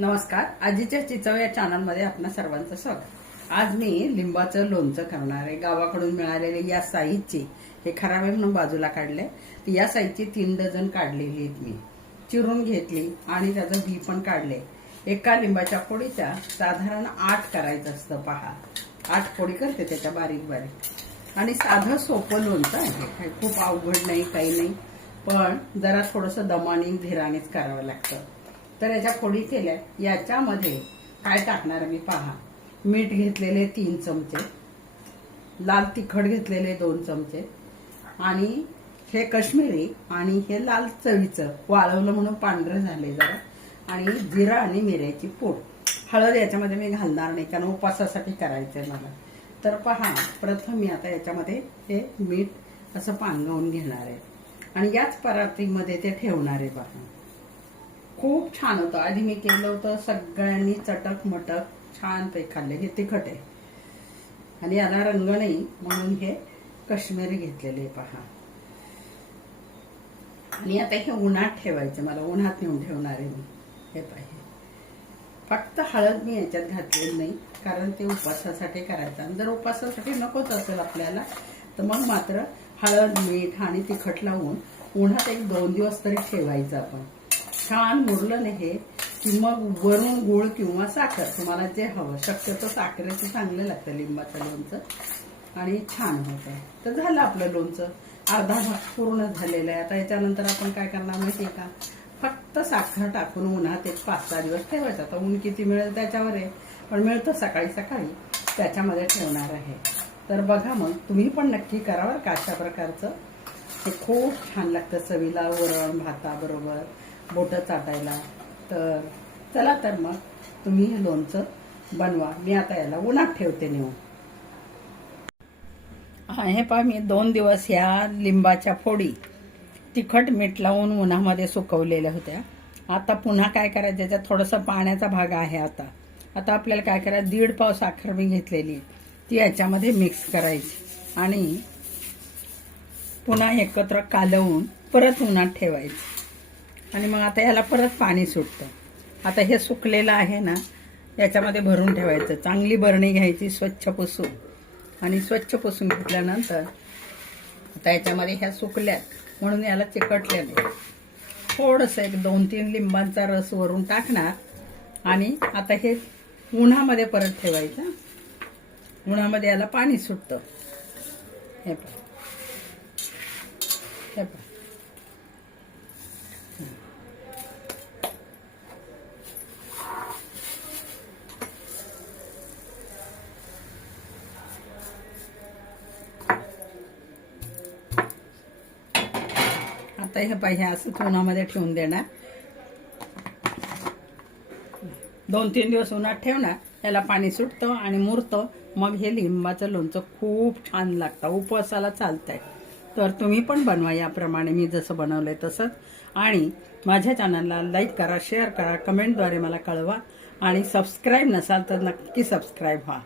नमस्कार, आजीच्या चिचव या चॅनलमध्ये आपणा सर्वांचं स्वागत। आज मी लिंबाचं लोणचं करणार आहे। गावाकडून मिळालेले या साईजची हे खराब आहे म्हणून बाजूला काढले। या साईजची 3 डझन काढलेली आहेत मी, चिरून घेतली आणि त्याचं बी पण काढले। एका लिंबाच्या फोडीच्या साधारण 8 करायचं असतं। पहा, 8 फोडी करते त्याच्या बारीक बारीक। आणि साधं सोपं लोणचं आहे, काही खूप अवघड नाही, काही नाही, पण जरा थोडंसं दमाने धीरानेच करावं लागतं। तर याच्या फोडी केल्या। याच्यामध्ये काय टाकणार मी पहा, मीठ घेतलेले 3 चमचे, लाल तिखट घेतलेले 2 चमचे, आणि हे काश्मीरी आणि हे लाल चवीचं वाळवलं म्हणून पांढरं झाले जरा, आणि जिरा आणि मिऱ्याची पूड। हळद याच्यामध्ये मी घालणार नाही कारण उपवासासाठी करायचंय मला। तर पहा, प्रथम मी आता याच्यामध्ये हे मीठ असं पांगवून घेणार आहे आणि याच परातीमध्ये ते ठेवणार आहे। पहा, खूप छान होतं। आधी मी केलं होतं, सगळ्यांनी चटक मटक छान पे खाल्ले। हे तिखट आहे आणि याला रंग नाही म्हणून हे काश्मीरी घेतलेले पहा। आणि आता हे उन्हात ठेवायचं, मला उन्हात नेऊन ठेवणार आहे मी। हे पाहिजे, फक्त हळद मी याच्यात घातलेली नाही कारण ते उपवासासाठी करायचं। आणि जर उपवासासाठी नकोच असेल आपल्याला तर मग मात्र हळद मीठ आणि तिखट लावून उन्हात 1-2 दिवस तरी ठेवायचं आपण। छान मुरलं नाही हे की मग वरून गूळ किंवा साखर, तुम्हाला जे हवं, शक्यतो साखरेचं चांगलं लागतं लिंबाचं लोणचं आणि छान होतं। तर झालं आपलं लोणचं, अर्धा भाग पूर्ण झालेला आहे। आता याच्यानंतर आपण काय करणार माहिती आहे का, फक्त साखर टाकून उन्हात 5-6 दिवस ठेवायचं। आता ऊन किती मिळेल त्याच्यावर आहे, पण मिळतं सकाळी सकाळी त्याच्यामध्ये ठेवणार आहे। तर बघा, मग तुम्ही पण नक्की करा बरं का अशा प्रकारचं। हे खूप छान लागतं चवीला, वरण भाताबरोबर, बोटं चाटायला। तर चला, तर मग तुम्ही हे लोणचं बनवा। मी आता याला उन्हात ठेवते नेऊन। हे पहा, मी 2 दिवस ह्या लिंबाच्या फोडी तिखट मीठ लावून उन्हामध्ये सुकवलेल्या होत्या। आता पुन्हा काय करायचं, त्याच्यात थोडंसं पाण्याचा भाग आहे। आता आपल्याला काय करायचं, 1.5 पाव साखर मी घेतलेली ती याच्यामध्ये मिक्स करायची आणि पुन्हा एकत्र कालवून परत उन्हात ठेवायची। आणि मग आता याला परत पाणी सुटतं। आता हे सुकलेलं आहे ना, याच्यामध्ये भरून ठेवायचं। चांगली बरणी घ्यायची स्वच्छ पुसून, आणि स्वच्छ पुसून घेतल्यानंतर आता याच्यामध्ये ह्या सुकल्यात म्हणून याला चिकटलेलं थोडंसं 1-2-3 लिंबांचा रस वरून टाकणार आणि आता हे उन्हामध्ये परत ठेवायचं। उन्हामध्ये याला पाणी सुटतं। हे पहा, हे पहा, आता हे पाहिजे असं उन्हामध्ये ठेवून देणार। 2-3 दिवस उन्हात ठेवणार, याला पाणी सुटतं आणि मुरतं। मग हे लिंबाचं लोणचं खूप छान लागतं, उपवासाला चालतंय। तर तुम्ही पण बनवा याप्रमाणे मी जसं बनवलंय तसंच। आणि माझ्या चॅनलला लाईक करा, शेअर करा, कमेंटद्वारे मला कळवा, आणि सबस्क्राईब नसाल तर नक्की सबस्क्राईब व्हा।